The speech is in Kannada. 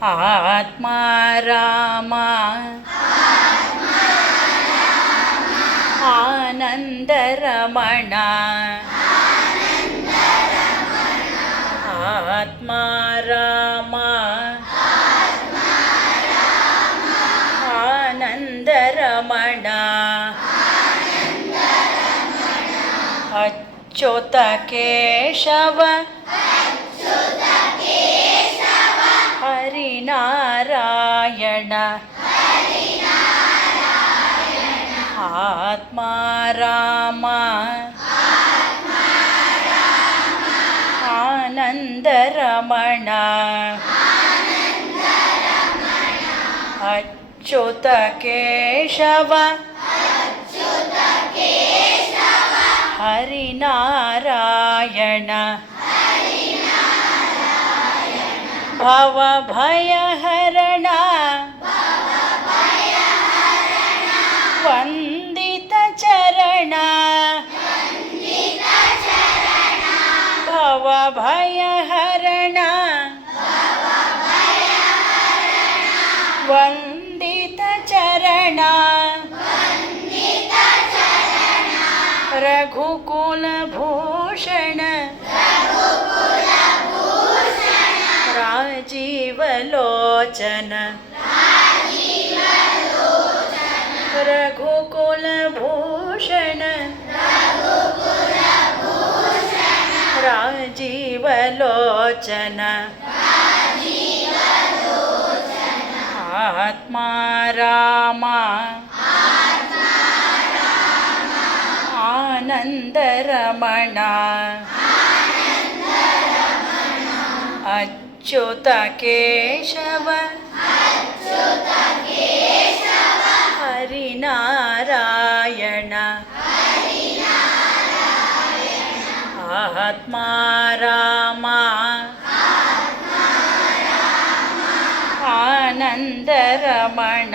ಆತ್ಮ ರಾಮ ಆನಂದ ರಮಣ ಆತ್ಮ ರಾಮ ಆನಂದ ರಮಣ ಅಚ್ಯುತ ಕೇಶವ ಹರಿನಾರಾಯಣ ಆತ್ಮ ರಾಮ ಆನಂದ ರಮಣ ಅಚ್ಯುತ ಕೇಶವ ಹರಿನಾರಾಯಣ ಭವಭಯಹರಣ ವಂದಿತ ಚರಣ ಭವಭಯಹರಣ ವಂದಿತ ಚರಣ ರಘುಕುಲ ಭೂಷಣ ರಾಜೀವ ಲೋಚನ ರಘುಕುಲ ಭೂಷಣ ರಾಜೀವ ಲೋಚನ ಆತ್ಮ ರಾಮ ಆನಂದ ರಮಣ ಅಚ್ಯುತ ಕೇಶವ ಹರಿನಾರಾಯಣ ಆತ್ಮ ರಾಮ ಆನಂದ ರಮಣ